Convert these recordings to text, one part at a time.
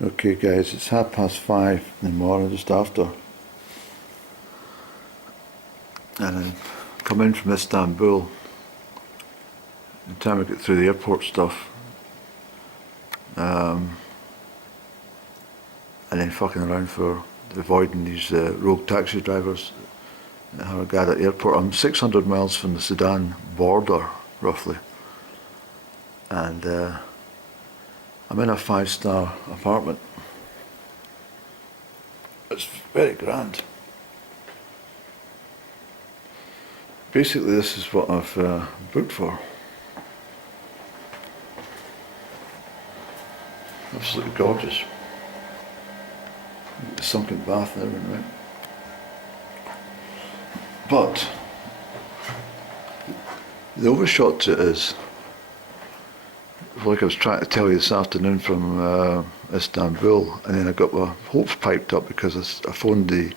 Okay guys, it's 5:30 in the morning, just after. And I come in from Istanbul. By the time I get through the airport stuff, and then fucking around for avoiding these rogue taxi drivers at Hurghada airport. I'm 600 miles from the Sudan border, roughly. And I'm in a 5-star apartment. It's very grand. Basically, this is what I've booked for. Absolutely gorgeous. The sunken bath and everything, right? But the overshot to it is, like I was trying to tell you this afternoon from Istanbul, and then I got my hopes piped up because I phoned the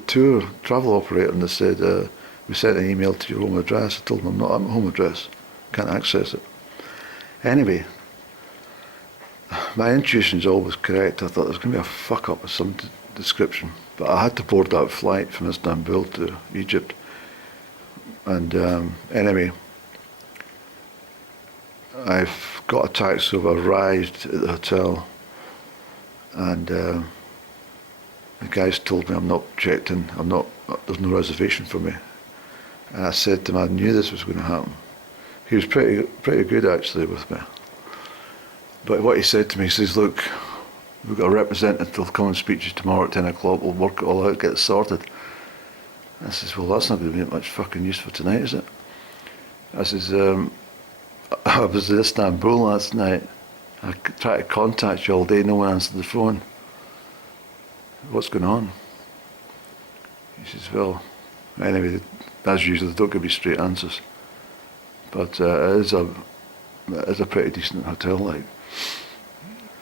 tour travel operator and they said, we sent an email to your home address. I told them I'm not at my home address, can't access it. Anyway, my intuition's always correct. I thought there's going to be a fuck up of some description, but I had to board that flight from Istanbul to Egypt. And anyway, I've got a taxi, so I've arrived at the hotel, and the guys told me I'm not checked in, there's no reservation for me. And I said to him, I knew this was going to happen. He was pretty good actually with me. But what he said to me, he says, look, we've got a representative that'll come and speak to you tomorrow at 10 o'clock, we'll work it all out, get it sorted. I says, well, that's not going to be much fucking use for tonight, is it? I says, I was in Istanbul last night. I tried to contact you all day, no one answered the phone. What's going on? He says, well, anyway, as usual, they don't give me straight answers. But it is a pretty decent hotel, like.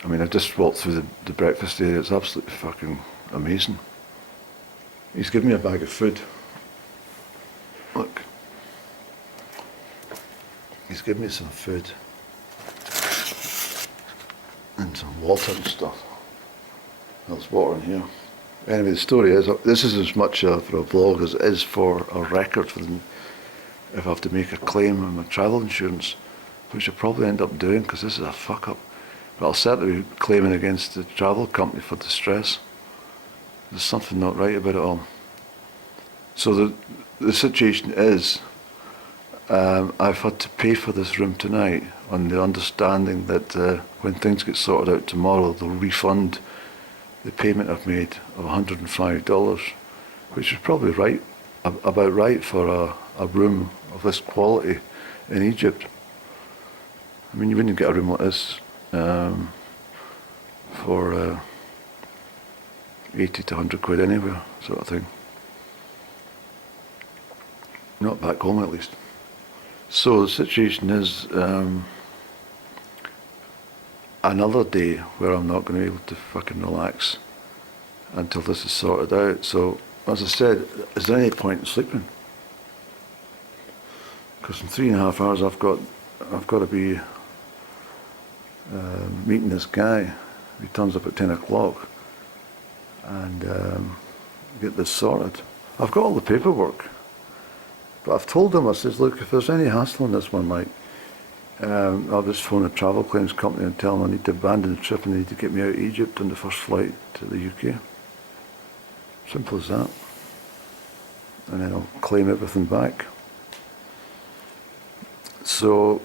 I mean, I just walked through the breakfast area, it's absolutely fucking amazing. He's given me a bag of food. Look. He's given me some food. And some water and stuff. There's water in here. Anyway, the story is, this is as much for a vlog as it is for a record for them if I have to make a claim on my travel insurance, which I'll probably end up doing because this is a fuck up. But I'll certainly be claiming against the travel company for distress. There's something not right about it all. So the situation is, I've had to pay for this room tonight on the understanding that when things get sorted out tomorrow, they'll refund the payment I've made of $105, which is probably right, about right for a room of this quality in Egypt. I mean, you wouldn't get a room like this for 80 to 100 quid anywhere, sort of thing. Not back home, at least. So the situation is another day where I'm not going to be able to fucking relax until this is sorted out. So, as I said, is there any point in sleeping? Because in 3.5 hours I've got to be meeting this guy. He turns up at 10 o'clock and get this sorted. I've got all the paperwork, but I've told him, I says, look, if there's any hassle on this one, like, I'll just phone a travel claims company and tell them I need to abandon the trip and they need to get me out of Egypt on the first flight to the UK. Simple as that. And then I'll claim everything back. So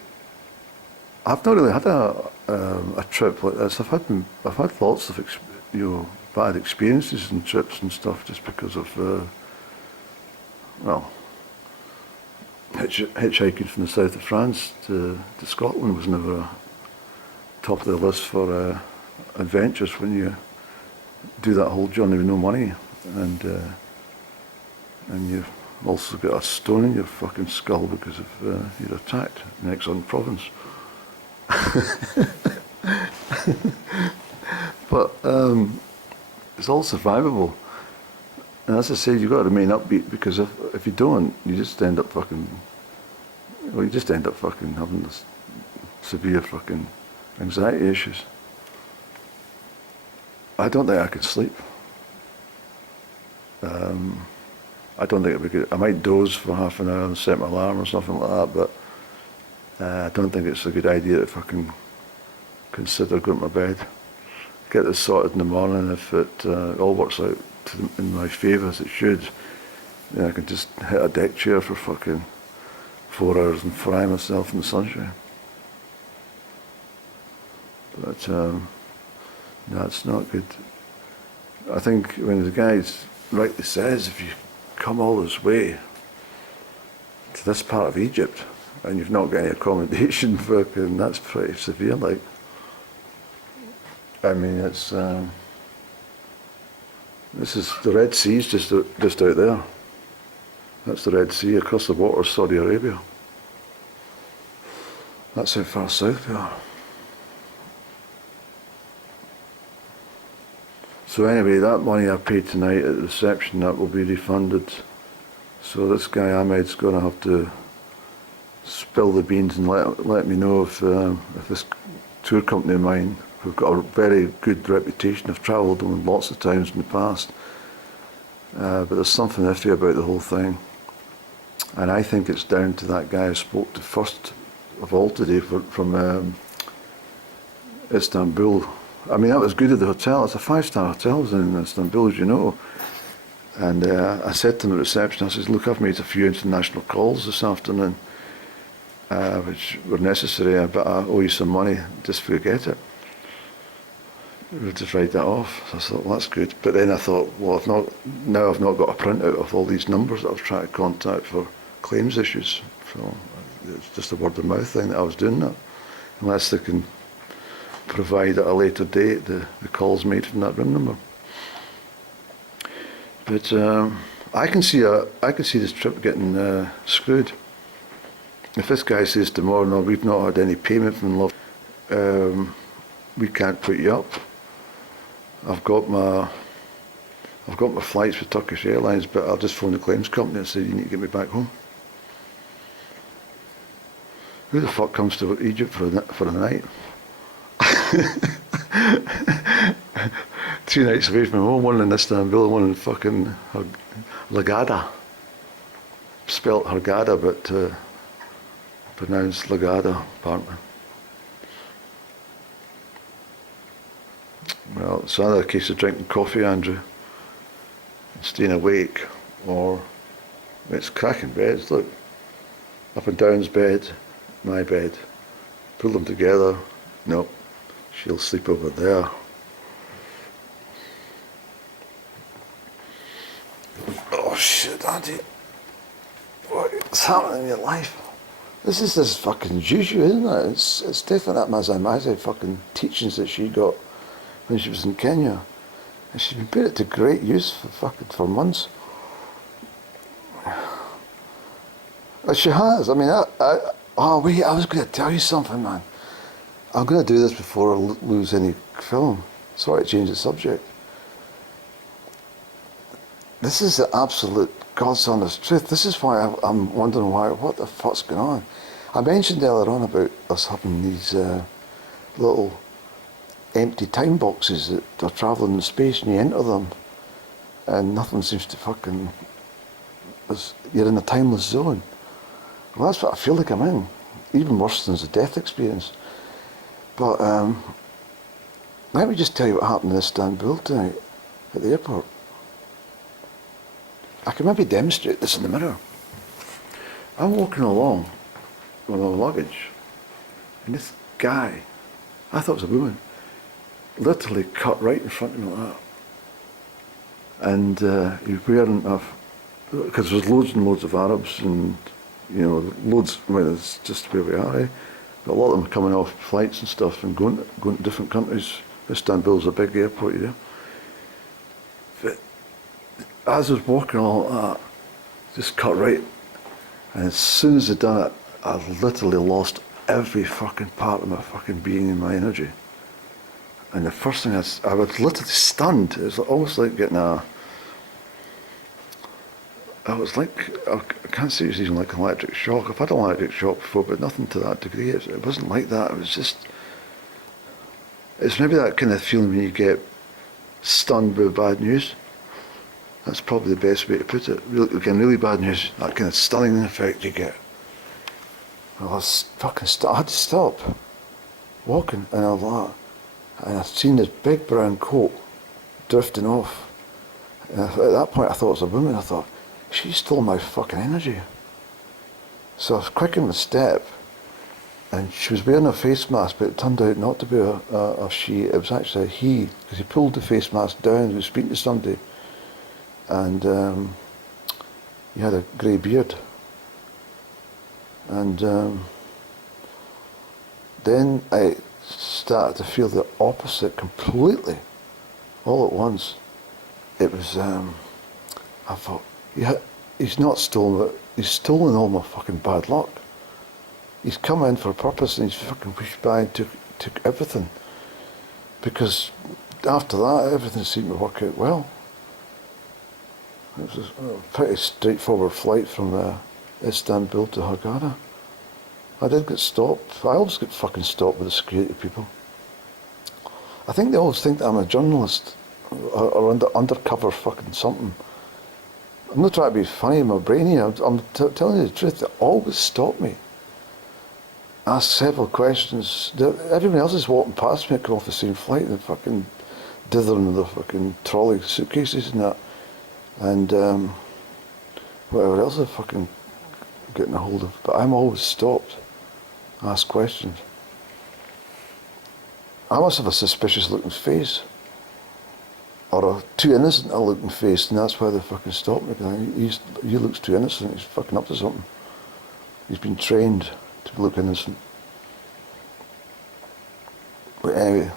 I've not really had a trip like this. I've had lots of bad experiences in trips and stuff just because of well, hitchhiking from the south of France to Scotland was never top of the list for adventures when you do that whole journey with no money, and you've also got a stone in your fucking skull because of you're attacked in Aix-en-Provence. But it's all survivable. And as I said, you've got to remain upbeat, because if you don't, you just end up fucking having this severe fucking anxiety issues. I don't think I could sleep. I don't think it'd be good. I might doze for half an hour and set my alarm or something like that, but I don't think it's a good idea if I can consider going to my bed. Get this sorted in the morning. If it all works out in my favour as it should, then I can just hit a deck chair for fucking 4 hours and fry myself in the sunshine. But that's not good. I think when the guy rightly says, if you come all this way to this part of Egypt and you've not got any accommodation, fucking that's pretty severe. Like, I mean, it's this is the Red Sea's just out there. That's the Red Sea. Across the water, Saudi Arabia. That's how far south we are. So anyway, that money I paid tonight at the reception, that will be refunded. So this guy Ahmed's going to have to spill the beans and let me know if this tour company of mine, who've got a very good reputation, I've travelled them lots of times in the past, but there's something iffy about the whole thing. And I think it's down to that guy I spoke to first of all today from Istanbul. I mean, that was good at the hotel. It's a 5-star hotel in Istanbul, as you know. And I said to the reception, I said, look, I've made a few international calls this afternoon, which were necessary, but I owe you some money, just forget it. We'll just write that off. So I thought, well, that's good. But then I thought, well, now I've not got a printout of all these numbers that I've tried to contact for claims issues. So it's just a word of mouth thing that I was doing that. Unless they can provide at a later date the calls made from that room number. But I can see this trip getting screwed. If this guy says tomorrow, no, we've not had any payment from Love, we can't put you up. I've got my flights with Turkish Airlines, but I'll just phone the claims company and say you need to get me back home. Who the fuck comes to Egypt for a night? 2 nights away from home, one in Istanbul, one in fucking Hurghada. Spelt Hurghada, but pronounced Hurghada, apparently. Well, it's either a case of drinking coffee, Andrew, and staying awake, or it's cracking beds. Look, up and down's bed, my bed. Pull them together. Nope, she'll sleep over there. Oh shit, Andy. What's happening in your life? This is this fucking juju, isn't it? It's definitely that Mazamazi fucking teachings that she got when she was in Kenya. And she's been put it to great use for months. She has. I mean, oh wait, I was going to tell you something, man. I'm going to do this before I lose any film. Sorry to change the subject. This is the absolute God's honest truth. This is why I'm wondering what the fuck's going on. I mentioned earlier on about us having these little empty time boxes that are travelling in space, and you enter them and nothing seems to fucking... You're in a timeless zone. Well, that's what I feel like I'm in. Even worse than the death experience. But let me just tell you what happened in Istanbul tonight at the airport. I can maybe demonstrate this in the mirror. I'm walking along with my luggage, and this guy, I thought it was a woman, literally cut right in front of me like that. And he was wearing because there's loads and loads of Arabs, and loads. Well, it's just where we are. But a lot of them are coming off flights and stuff and going to different countries. Istanbul's a big airport, But as I was walking along like that, just cut right, and as soon as I'd done it, I literally lost every fucking part of my fucking being and my energy. And the first thing I was literally stunned. It was almost like getting I can't say it was even like an electric shock. I've had an electric shock before, but nothing to that degree. It wasn't like that. It was just, it's maybe that kind of feeling when you get stunned by bad news. That's probably the best way to put it. Really, again, really bad news, that kind of stunning effect you get. I was fucking I had to stop walking, and I'd seen this big brown coat drifting off. And at that point I thought it was a woman. I thought, she stole my fucking energy. So I quickened my step, and she was wearing a face mask, but it turned out not to be a she, it was actually a he, because he pulled the face mask down, he was speaking to somebody, and he had a grey beard. And then I started to feel the opposite completely, all at once. It was, I thought, yeah, he's not stolen it, he's stolen all my fucking bad luck. He's come in for a purpose and he's fucking pushed by and took everything. Because after that, everything seemed to work out well. It was a pretty straightforward flight from Istanbul to Hurghada. I did get stopped. I always get fucking stopped with the security people. I think they always think that I'm a journalist or undercover fucking something. I'm not trying to be funny in my brain here. I'm telling you the truth. They always stop me. Ask several questions. Everyone else is walking past me, come off the same flight, and fucking dithering with their fucking trolley suitcases and that. And whatever else they're fucking getting a hold of. But I'm always stopped. Ask questions. I must have a suspicious looking face. Or a too innocent a looking face, and that's why they fucking stopped me. He looks too innocent, he's fucking up to something. He's been trained to look innocent. But anyway,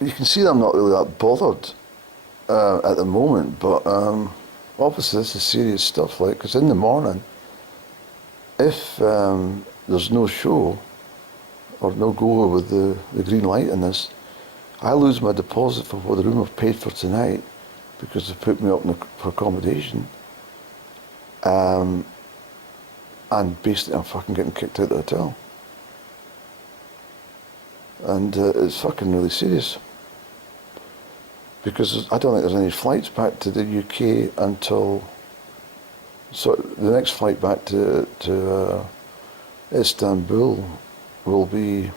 you can see that I'm not really that bothered at the moment, but obviously this is serious stuff, like, because in the morning, if there's no show, or no go with the green light in this, I lose my deposit for the room I've paid for tonight, because they put me up for accommodation, and basically I'm fucking getting kicked out of the hotel. And it's fucking really serious, because I don't think there's any flights back to the UK until, so the next flight back to Istanbul will be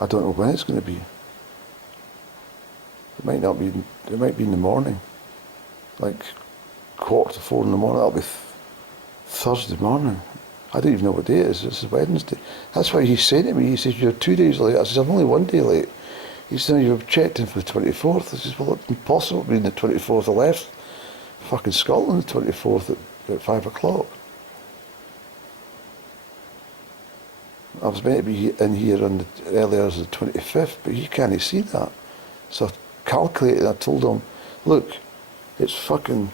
I don't know when it's going to be. It might not be. It might be in the morning, like 3:45 in the morning. That'll be Thursday morning. I don't even know what day it is. This is Wednesday. That's why he said to me. He says, "You're 2 days late." I says, "I'm only 1 day late." He said, "You've checked in for the 24th." I says, "Well, it's impossible being the 24th. I left fucking Scotland the 24th at 5 o'clock. I was meant to be in here earlier as the 25th, but he can't see that." So I calculated, I told him, "Look, it's fucking,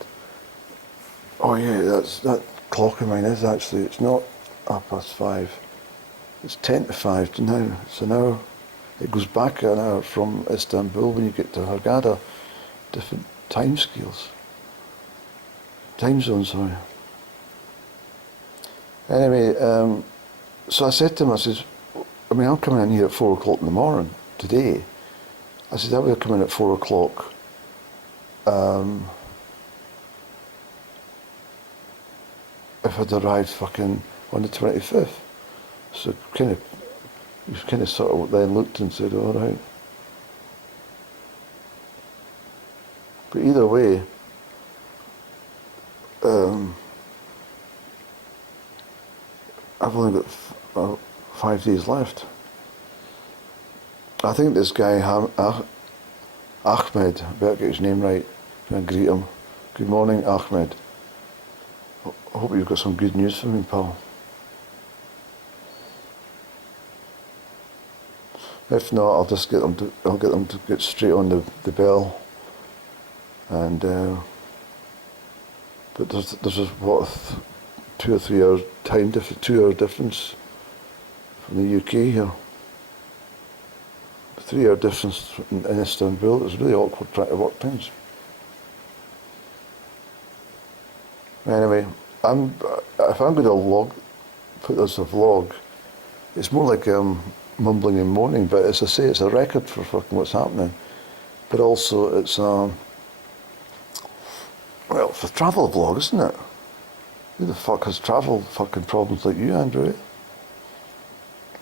oh yeah, that clock of mine is actually, it's not 5:30, it's 10 to 5 now. So now it goes back an hour from Istanbul when you get to Hurghada, different time zones, sorry." Anyway, so I said to him, I says, I mean, I'm coming in here at 4 o'clock in the morning today. I said, I would come in at 4 o'clock. If I'd arrived fucking on the 25th. So he kind of sort of then looked and said, all right. But either way, I've only got 5 days left. I think this guy, Ahmed, I better get his name right, and greet him. Good morning, Ahmed. I hope you've got some good news for me, pal. If not, I'll just get them to get straight on the bell. And but there's what, 2 or 3 hours time difference, 2 hour difference from the UK here. 3 hour difference in Istanbul. It's really awkward trying to work things. Anyway, if I'm going to put this a vlog, It's more like mumbling and moaning, but as I say, it's a record for fucking what's happening. But also, it's well, it's a travel vlog, isn't it? Who the fuck has travel fucking problems like you, Andrew?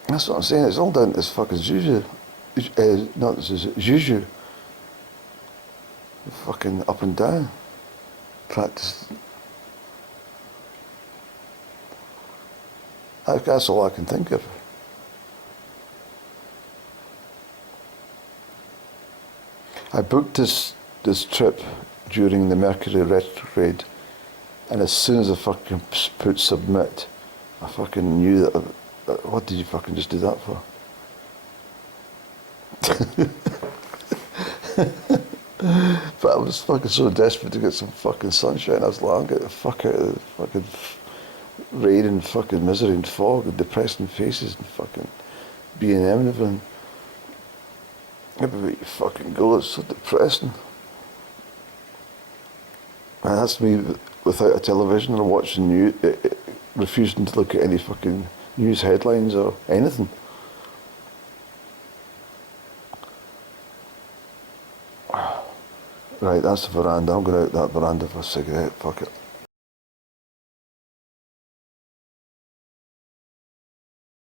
That's what I'm saying. It's all down to this fucking Juju. Not Juju. Fucking up and down. Practice. That's all I can think of. I booked this trip during the Mercury retrograde, and as soon as I fucking put submit, I fucking knew that. What did you fucking just do that for? But I was fucking so desperate to get some fucking sunshine. I was like, I'll get the fuck out of the fucking rain and fucking misery and fog and depressing faces and fucking B&M and everything. Everywhere you fucking go, it's so depressing. And that's me without a television or watching news, refusing to look at any fucking news headlines or anything. Right, that's the veranda. I'm going out that veranda for a cigarette. Fuck it.